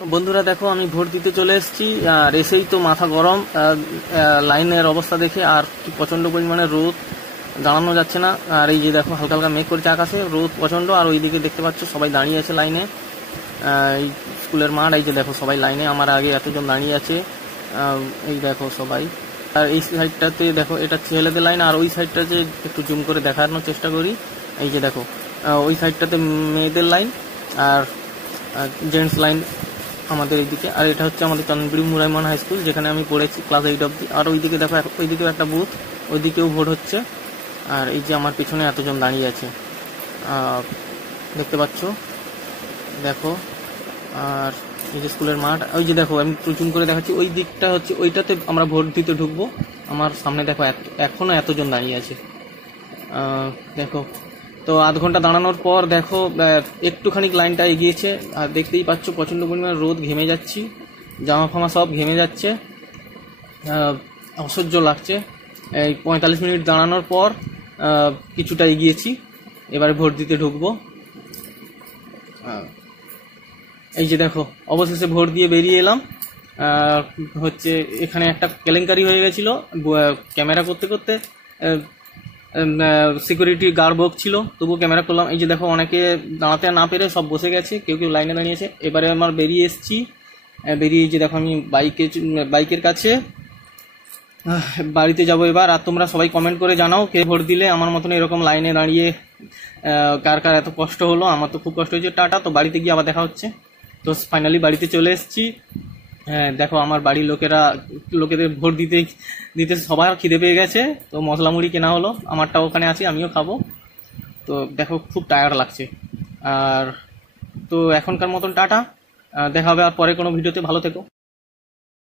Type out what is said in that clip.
বন্ধুরা দেখো, আমি ভোট দিতে চলে এসেছি আর এসেই তো মাথা গরম। লাইনের অবস্থা দেখে আর কি প্রচণ্ড পরিমাণে রোদ, দাঁড়ানো যাচ্ছে না। আর এই যে দেখো হালকা হালকা মেঘ করছে আকাশে, রোদ প্রচণ্ড। আর ওইদিকে দেখতে পাচ্ছ সবাই দাঁড়িয়ে আছে লাইনে, এই স্কুলের মাঠ। এই যে দেখো সবাই লাইনে, আমার আগে এতজন দাঁড়িয়ে আছে, এই দেখো সবাই। আর এই সাইডটাতে দেখো, এটা ছেলেদের লাইন। আর ওই সাইডটাতে একটু জুম করে দেখানোর চেষ্টা করি। এই যে দেখো ওই সাইডটাতে মেয়েদের লাইন আর জেন্টস লাইন আমাদের এইদিকে। আর এটা হচ্ছে আমাদের চন্দ্রপুরি মুরাইমান হাই স্কুল, যেখানে আমি পড়েছি ক্লাস 8 অবধি। আর ওইদিকে দেখো, ওইদিকেও একটা বুথ, ওইদিকেও ভোট হচ্ছে। আর এই যে আমার পিছনে এতজন দাঁড়িয়ে আছে, দেখতে পাচ্ছ, দেখো। আর এই যে স্কুলের মাঠ, ওই যে দেখো আমি জুম করে দেখাচ্ছি, ওই দিকটা হচ্ছে, ওইটাতে আমরা ভোট দিতে ঢুকবো। আমার সামনে দেখো এখনো এতজন দাঁড়িয়ে আছে, দেখো। তো আধ ঘন্টা দাঁড়ানোর পর দেখো একটুখানি লাইনটা এগিয়েছে। আর দেখতেই পাচ্ছ প্রচণ্ড পরিমাণে রোদ, ঘেমে যাচ্ছি, জামা ফামা সব ঘেমে যাচ্ছে, অসহ্য লাগছে। এই 45 মিনিট দাঁড়ানোর পর কিছুটা এগিয়েছি, এবারে ভোট দিতে ঢুকবো। এই যে দেখো অবশেষে ভোট দিয়ে বেরিয়ে এলাম। হচ্ছে এখানে একটা কেলেঙ্কারি হয়ে গেছিল, ক্যামেরা করতে করতে সিকিউরিটি গার্ড বকছিল, তবুও ক্যামেরা করলাম। এই যে দেখো অনেকে দাঁড়াতে না পেরে সব বসে গেছে, কেউ কেউ লাইনে দাঁড়িয়েছে। এবারে আমার বেরিয়ে এসেছি, বেরিয়ে যে দেখো আমি বাইকের কাছে বাড়িতে যাব এবার। আর তোমরা সবাই কমেন্ট করে জানাও কে ভোট দিলে আমার মতন এরকম লাইনে দাঁড়িয়ে, কার কার এত কষ্ট হলো। আমার তো খুব কষ্ট হয়েছে। টাটা, তো বাড়িতে গিয়ে আবার দেখা হচ্ছে। তো ফাইনালি বাড়িতে চলে এসেছি। দেখো আমার বাড়ির লোকেদের ভোট দিতে দিতে সবার খিদে পেয়ে গেছে, তো মশলা মুড়ি কেনা হলো, আমারটাও ওখানে আছে, আমিও খাবো। তো দেখো খুব টায়ার্ড লাগছে। আর তো এখনকার মতন টাটা, দেখা হবে আর পরে কোনো ভিডিওতে। ভালো থেকো।